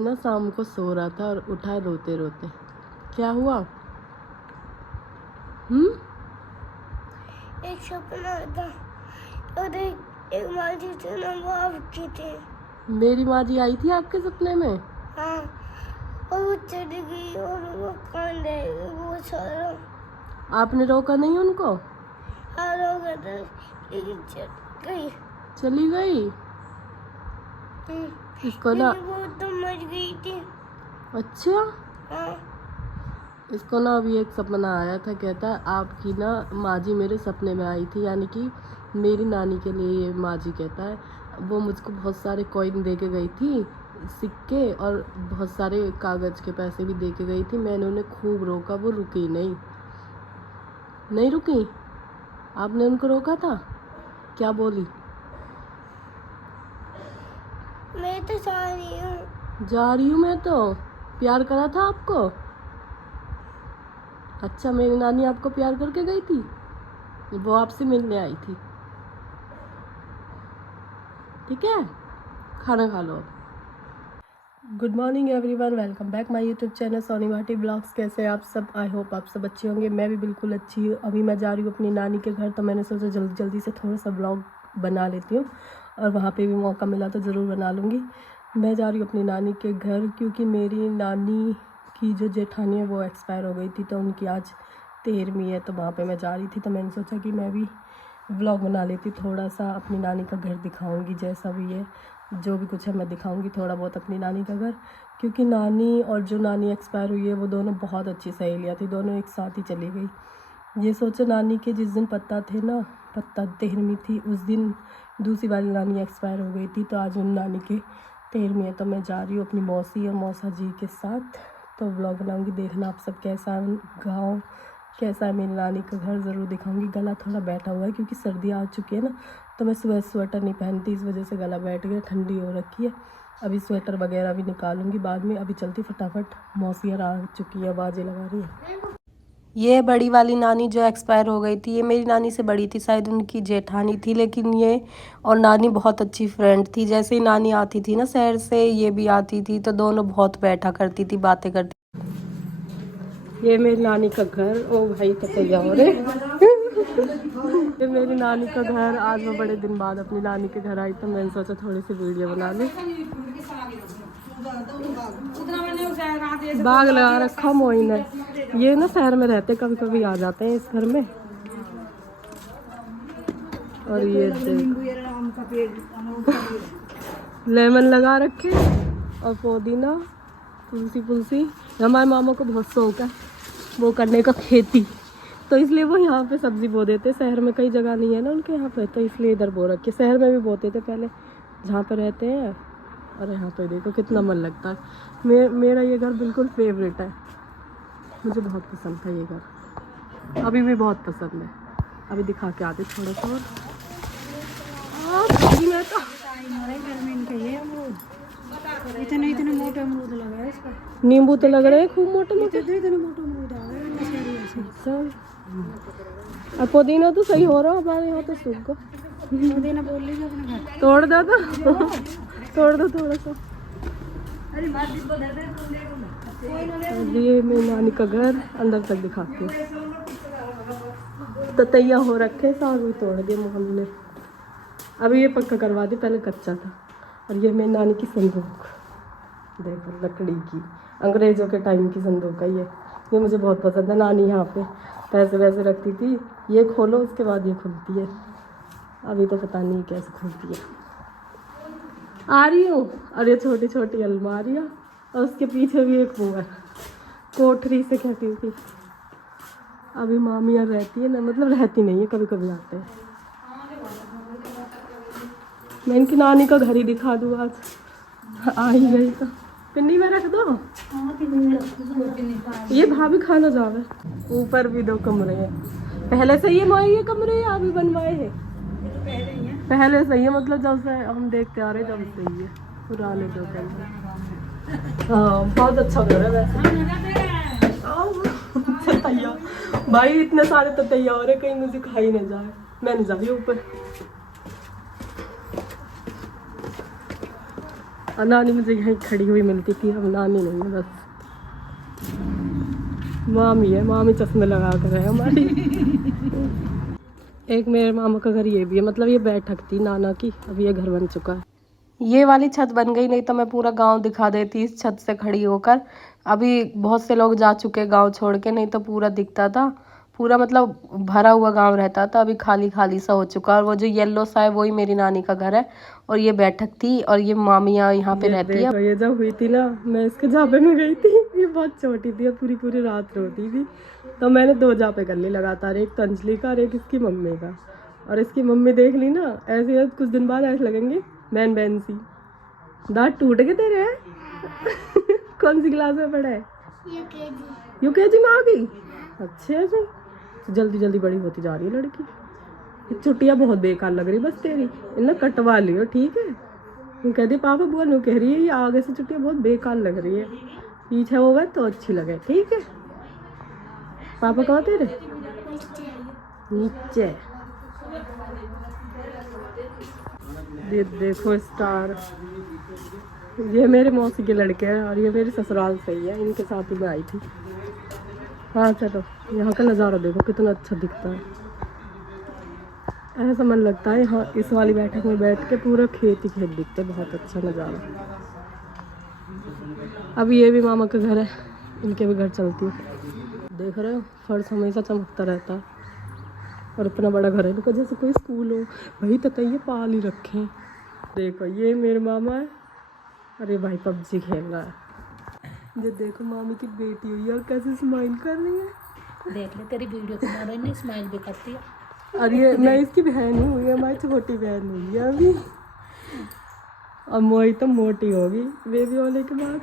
ना शाम को सो रहा था और उठा रोते रोते। क्या हुआ? एक सपना था और एक माँ जी थे ना, वो आपकी थे। मेरी माँ जी आई थी आपके सपने में? हाँ, और वो चली गई और वो कान रह गई वो सारा। आपने रोका नहीं उनको? हाँ, रोका था लेकिन चली गई। इसको ना लेकिन वो तो मर गई थी। अच्छा, हाँ, इसको ना अभी एक सपना आया था, कहता है आपकी ना माँ जी मेरे सपने में आई थी, यानी कि मेरी नानी के लिए ये माँ जी कहता है। वो मुझको बहुत सारे कॉइन दे के गई थी, सिक्के, और बहुत सारे कागज़ के पैसे भी दे के गई थी। मैंने उन्हें खूब रोका, वो रुकी नहीं रुकी। आपने उनको रोका था? क्या बोली? मैं तो जा रही हूँ। जा रही हूँ मैं तो। प्यार करा था आपको? अच्छा, मेरी नानी आपको प्यार करके गई थी? वो आपसे मिलने आई थी। ठीक है, खाना खा लो अब। Good morning everyone, welcome back my YouTube channel Soni Bhati blogs. कैसे आप सब? आई होप आप सब अच्छे होंगे। मैं भी बिल्कुल अच्छी हूँ। अभी मैं जा रही हूँ अपनी नानी के घर, तो मैंने सोचा जल्दी जल्दी से थोड़ा सा ब्लॉग बना लेती हूँ, और वहाँ पे भी मौका मिला तो ज़रूर बना लूँगी। मैं जा रही हूँ अपनी नानी के घर, क्योंकि मेरी नानी की जो जेठानी है वो एक्सपायर हो गई थी, तो उनकी आज 13वीं है, तो वहाँ पर मैं जा रही थी। तो मैंने सोचा कि मैं भी व्लॉग बना लेती, थोड़ा सा अपनी नानी का घर दिखाऊंगी, जैसा भी है जो भी कुछ है मैं दिखाऊंगी थोड़ा बहुत अपनी नानी का घर। क्योंकि नानी और जो नानी एक्सपायर हुई है वो दोनों बहुत अच्छी सहेलियाँ थी, दोनों एक साथ ही चली गई। ये सोचो, नानी के जिस दिन पत्ता 13वीं थी, उस दिन दूसरी वाली नानी एक्सपायर हो गई थी, तो आज उन नानी के 13वीं है। तो मैं जा रही हूँ अपनी मौसी और मौसा जी के साथ, तो व्लॉग बनाऊँगी। देखना आप सब कैसा है गाँव, कैसा है मेरी नानी का घर, ज़रूर दिखाऊंगी। गला थोड़ा बैठा हुआ है क्योंकि सर्दी आ चुकी है ना, तो मैं सुबह स्वेटर नहीं पहनती, इस वजह से गला बैठ गया, ठंडी हो रखी है। अभी स्वेटर वगैरह भी निकालूंगी बाद में। अभी चलती फटाफट, मौसियाँ आ चुकी है, आवाज़ें लगा रही है। ये बड़ी वाली नानी जो एक्सपायर हो गई थी, ये मेरी नानी से बड़ी थी, शायद उनकी जेठानी थी, लेकिन ये और नानी बहुत अच्छी फ्रेंड थी। जैसे ही नानी आती थी ना शहर से, ये भी आती थी, तो दोनों बहुत बैठा करती थी, बातें करती। ये मेरी नानी का घर। ओ भाई तैया हो रहे। ये मेरी नानी का घर। आज मैं बड़े दिन बाद अपनी नानी के घर आई, तो मैंने सोचा थोड़ी सी वीडियो बना लूं। बाग लगा रखा मोइन ने। ये ना शहर में रहते, कभी कभी आ जाते हैं इस घर में। और ये लेमन लगा रखे और पुदीना, तुलसी। हमारे मामा को बहुत शौक है वो करने का, खेती, तो इसलिए वो यहाँ पे सब्जी बो देते। शहर में कई जगह नहीं है ना उनके यहाँ पे, तो इसलिए इधर बो रखे। शहर में भी बोते थे पहले जहाँ पे रहते हैं, और यहाँ पे देखो कितना मन लगता है। मेरा ये घर बिल्कुल फेवरेट है, मुझे बहुत पसंद था ये घर, अभी भी बहुत पसंद है। अभी दिखा के आते थोड़ा सा और। इतने मोटे अमरूद लगे हैं इसका। नींबू तो लग रहे हैं खूब मोटे मोटे। इतने मोटे अमरूद आ गए। और पुदीना तो सही हो रहा है, हमारे यहाँ तो सूख गया। पुदीना बोल लीजिए अपने घर तोड़ दो, तो तोड़ दो थोड़ा सा। ये मेरी नानी का घर, अंदर तक दिखाती हूँ। तो तैयार हो रखे, साग भी तोड़ दिए मोहन ने, अभी ये पक्का करवा दी, पहले कच्चा था। और ये मेरी नानी की संदूक देखो, लकड़ी की, अंग्रेज़ों के टाइम की संदूक है ये मुझे बहुत पसंद है। नानी यहाँ पे पैसे वैसे रखती थी, ये खोलो उसके बाद ये खुलती है, अभी तो पता नहीं कैसे खुलती है। आ रही हूँ। और ये छोटी छोटी अलमारियाँ, और उसके पीछे भी एक वो है, कोठरी से कहती थी। अभी मामियाँ रहती है ना, मतलब रहती नहीं है, कभी कभी आते हैं। मैं इनकी नानी का घर ही दिखा दूँ आज, आ ही गई तो। पिन्नी में रख दो। ये भाभी खाना जावे। ऊपर भी 2 कमरे हैं, पहले से ये मोए ये कमरे या अभी बनवाए हैं? पहले से ही है, मतलब जब से हम देखते आ रहे जब से ही है, पुराने 2 कमरे। हाँ, बहुत अच्छा घर है वैसे। तैयार भाई, इतने सारे तो तैयार हो रहे, कहीं मुझे खाई नहीं जाए। मैं नहीं जा रही ऊपर। और नानी मुझे यहीं खड़ी हुई मिलती थी, अब नानी नहीं है, बस मामी है। मामी चश्मे लगा कर है हमारी। एक मेरे मामा का घर ये भी है, मतलब ये बैठक थी नाना की, अब ये घर बन चुका है। ये वाली छत बन गई, नहीं तो मैं पूरा गांव दिखा देती इस छत से खड़ी होकर। अभी बहुत से लोग जा चुके गांव छोड़ के, नहीं तो पूरा दिखता था, पूरा मतलब भरा हुआ गांव रहता था। अभी खाली खाली सा हो चुका। और वो जो येलो सा है वही मेरी नानी का घर है, और ये बैठक थी, और ये मामियाँ यहाँ पे रहती है। ये जब हुई थी ना, मैं इसके झापे में गई थी, ये बहुत छोटी थी और पूरी पूरी रात रोती थी, तो मैंने 2 झापे कर ली लगातार, एक तो अंजलि का और एक इसकी मम्मी का। और इसकी मम्मी देख ली ना, ऐसे कुछ दिन बाद ऐसे लगेंगे बैन बैन सी। दांत टूट गए तेरे हैं? कौन सी क्लास में पढ़ा है? यूकेजी में आ गई। अच्छे से तो जल्दी जल्दी बड़ी होती जा रही है लड़की। ये चुटिया बहुत बेकार लग रही है, बस तेरी इन्हें कटवा लियो, ठीक है? तू कहती पापा बोल, नु कह रही है ये आगे से चुटिया बहुत बेकार लग रही है, पीछे हो गए तो अच्छी लगे, ठीक है? पापा कहाँ तेरे? नीचे। ये देखो स्टार, ये मेरे मौसी के लड़के हैं और ये मेरे ससुराल से ही है, इनके साथ ही मैं आई थी। हाँ चलो, यहाँ का नज़ारा देखो कितना अच्छा दिखता है, ऐसा मन लगता है यहाँ इस वाली बैठक में बैठ के पूरा खेत ही खेत दिखते, बहुत अच्छा नज़ारा। अब ये भी मामा का घर है, इनके भी घर चलती है। देख रहे हो फर्श हमेशा चमकता रहता है, और इतना बड़ा घर है इनका, जैसे कोई स्कूल हो भाई, तक ये पाल ही रखे हैं। देखो ये मेरे मामा है, अरे भाई पबजी खेल रहा है। ये देखो मामी की बेटी हुई है और कैसे स्माइल कर रही है, देख ले तेरी वीडियो को बना रही स्माइल भी करती है। और ये मैं इसकी बहन ही हुई है, हमारी छोटी बहन हुई है अभी, और मोई तो मोटी होगी बेबी होने के बाद।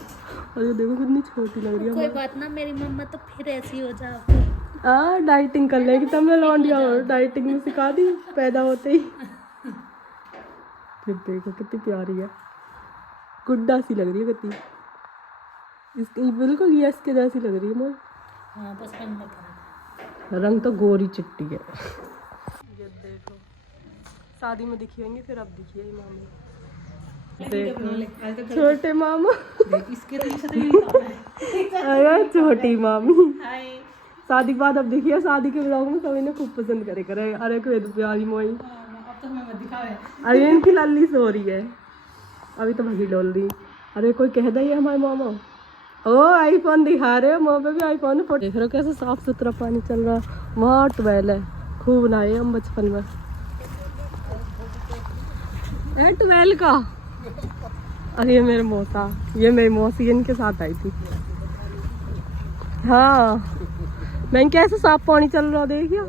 और ये देखो कितनी छोटी लग रही है। कोई बात ना, मेरी मम्मा तो फिर ऐसी हो जाओ। डाइटिंग कर लेगी तब मैं लौंडिया हो, डाइटिंग में सिखा दी पैदा होते ही। फिर देखो कितनी प्यारी है, गुड्डा सी लग रही है कितनी, इसकी बिल्कुल ये इसके जैसी लग रही है मोई। हाँ बस रंग तो गोरी चिट्टी है। ये देखो शादी में दिखी होंगी, फिर अब दिखी है मामी। देखो छोटे मामा, अरे छोटी मामी शादी के बाद अब देखिए, शादी के ब्लॉग में सभी ने खूब पसंद करे। अरे कोई तो प्यारी मोई, अरे इनकी लल्ली सो रही है, अभी तो भगी डोल दी। अरे कोई कह दे ये हमारे मामा, ओ आईफोन दिखा रहे हो, मुँह पे भी आईफोन है। देख रहे हो कैसे साफ सुथरा पानी चल रहा है, वहाँ ट्वेल है, खूब नहाए हम बचपन में। ट्वेल का, अरे ये मेरे मौसा, ये मेरी मौसी इनके साथ आई थी। हाँ मैं कैसे साफ पानी चल रहा देखिए।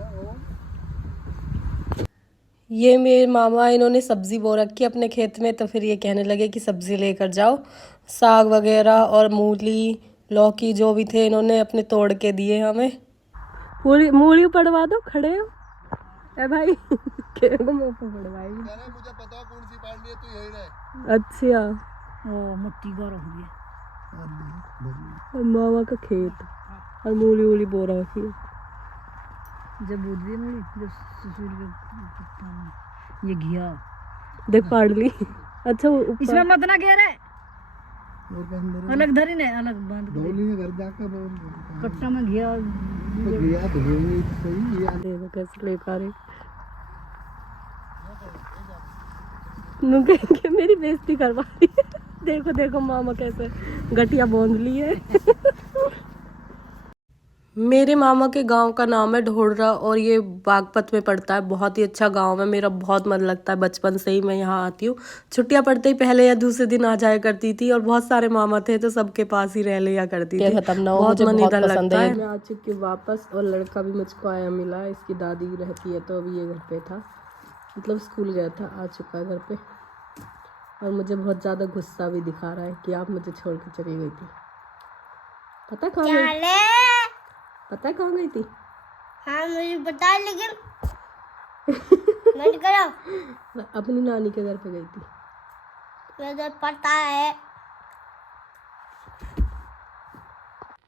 ये मेरे मामा, इन्होंने सब्जी बो रखी अपने खेत में, तो फिर ये कहने लगे कि सब्जी लेकर जाओ, साग वगैरह और मूली लौकी जो भी थे इन्होंने अपने तोड़ के दिए हमें। पूरी मूली पड़वा दो, खड़े हो ए भाई। मुँह पे पड़वाई, मुझे पता कौन सी पार्टी है, तू यही रहे। अच्छा ओ मिट्टी गरम हुई है, मामा का खेत और मूली वूली बो रखी है। जब बुझ गई मेरी, जब ससुर के ये घिया देख पाड़ ली। अच्छा इसमें मत ना घेर है, अलग धरी ने अलग बांध के घर जाकर कट्टा में घिया तो सही याद देखो कैसे ले पा रहे। नु कहेंगे मेरी बेइज्जती करवा रही है। देखो देखो मामा कैसे गठिया बांध ली है। मेरे मामा के गांव का नाम है ढोडरा, और ये बागपत में पड़ता है। बहुत ही अच्छा गांव है, मेरा बहुत मन लगता है, बचपन से ही मैं यहाँ आती हूँ। छुट्टियां पड़ते ही पहले या दूसरे दिन आ जाया करती थी, और बहुत सारे मामा थे तो सबके पास ही रह लिया करती थी। खत्म ना हो, बहुत मन इधर लगता है। मैं आ चुकी हूँ वापस, और लड़का भी मुझको आया मिला, इसकी दादी रहती है तो अभी ये घर पे था, मतलब स्कूल गया था, आ चुका है घर पे। और मुझे बहुत ज़्यादा गुस्सा भी दिखा रहा है कि आप मुझे छोड़ के चली गई थी। पता कहाँ गई? पता कहाँ गई थी? हाँ मुझे पता है, लेकिन मत करो। अपनी नानी के घर पे गई थी। मुझे पता है।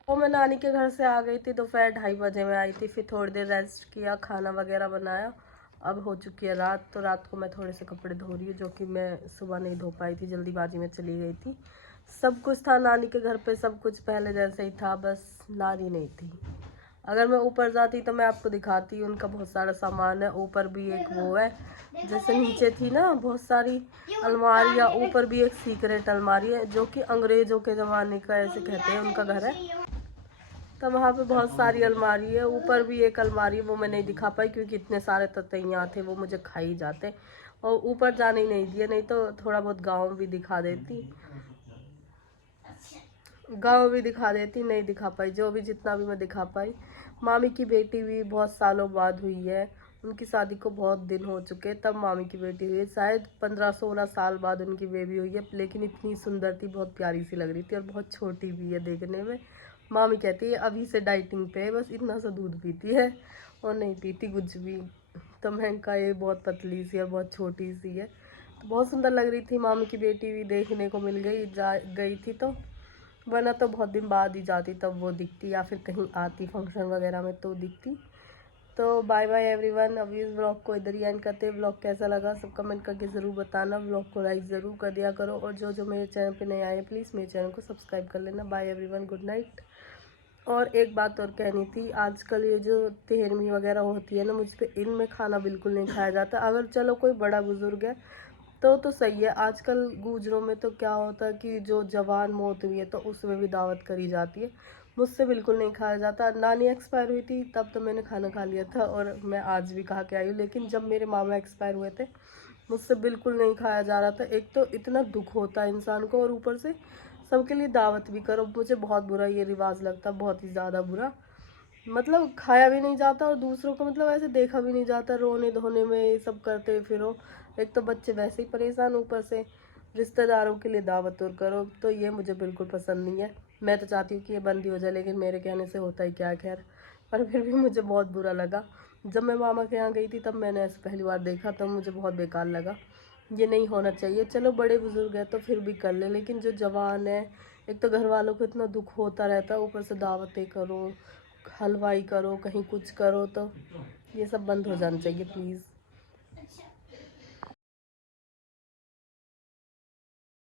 तो मैं नानी के घर से आ गई थी, दोपहर 2:30 बजे में आई थी। फिर थोड़ी देर रेस्ट किया, खाना वगैरह बनाया, अब हो चुकी है रात, तो रात को मैं थोड़े से कपड़े धो रही हूँ जो कि मैं सुबह नहीं धो पाई थी, जल्दीबाजी में चली गई थी। सब कुछ था नानी के घर पे, सब कुछ पहले जैसे ही था, बस नानी नहीं थी। अगर मैं ऊपर जाती तो मैं आपको दिखाती, उनका बहुत सारा सामान है। ऊपर भी एक वो है, जैसे नीचे थी ना बहुत सारी अलमारियाँ, ऊपर भी एक सीक्रेट अलमारी है जो कि अंग्रेजों के ज़माने का ऐसे कहते हैं उनका घर है। तो वहाँ पे बहुत सारी अलमारी है। ऊपर भी एक अलमारी है, वो मैं नहीं दिखा पाई क्योंकि इतने सारे ततैया थे, वो मुझे खा ही जाते और ऊपर जाने ही नहीं दिए, नहीं तो थोड़ा बहुत गाँव भी दिखा देती, नहीं दिखा पाई। जो भी जितना भी मैं दिखा पाई। मामी की बेटी भी बहुत सालों बाद हुई है, उनकी शादी को बहुत दिन हो चुके, तब मामी की बेटी हुई है। शायद 15-16 साल बाद उनकी बेबी हुई है, लेकिन इतनी सुंदर थी, बहुत प्यारी सी लग रही थी और बहुत छोटी भी है देखने में। मामी कहती है अभी से डाइटिंग पे है, बस इतना सा दूध पीती है और नहीं पीती कुछ भी। तो मैं कहा ये बहुत पतली सी और बहुत छोटी सी है, तो बहुत सुंदर लग रही थी। मामी की बेटी भी देखने को मिल गई थी, तो वरना तो बहुत दिन बाद ही जाती तब वो दिखती, या फिर कहीं आती फंक्शन वगैरह में तो दिखती। तो बाय बाय एवरीवन, अभी इस ब्लॉग को इधर ही एंड करते हैं। ब्लॉग कैसा लगा सब कमेंट करके ज़रूर बताना, ब्लॉग को लाइक ज़रूर कर दिया करो, और जो मेरे चैनल पे नए आए प्लीज़ मेरे चैनल को सब्सक्राइब कर लेना। Bye everyone, good night. और एक बात और कहनी थी, आजकल ये जो तेहरमी वगैरह होती है ना, मुझ पे इनमें खाना बिल्कुल नहीं खाया जाता। अगर चलो कोई बड़ा बुजुर्ग है तो सही है। आजकल गुजरों में तो क्या होता है कि जो जवान मौत हुई है तो उसमें भी दावत करी जाती है, मुझसे बिल्कुल नहीं खाया जाता। नानी एक्सपायर हुई थी तब तो मैंने खाना खा लिया था और मैं आज भी खा के आई हूँ, लेकिन जब मेरे मामा एक्सपायर हुए थे मुझसे बिल्कुल नहीं खाया जा रहा था। एक तो इतना दुख होता है इंसान को, और ऊपर से सबके लिए दावत भी करो। मुझे बहुत बुरा ये रिवाज लगता, बहुत ही ज़्यादा बुरा। मतलब खाया भी नहीं जाता और दूसरों को मतलब ऐसे देखा भी नहीं जाता, रोने धोने में ये सब करते फिरो। एक तो बच्चे वैसे ही परेशान, ऊपर से रिश्तेदारों के लिए दावत और करो, तो ये मुझे बिल्कुल पसंद नहीं है। मैं तो चाहती हूँ कि ये बंद ही हो जाए, लेकिन मेरे कहने से होता ही क्या, खैर। पर फिर भी मुझे बहुत बुरा लगा। जब मैं मामा के यहाँ गई थी तब मैंने ऐसे पहली बार देखा, तब मुझे बहुत बेकार लगा। ये नहीं होना चाहिए। चलो बड़े बुजुर्ग हैं तो फिर भी कर ले, लेकिन जो जवान है, एक तो घर वालों को इतना दुख होता रहता है, ऊपर से दावतें करो, हलवाई करो, कहीं कुछ करो, तो ये सब बंद हो जाना चाहिए प्लीज़।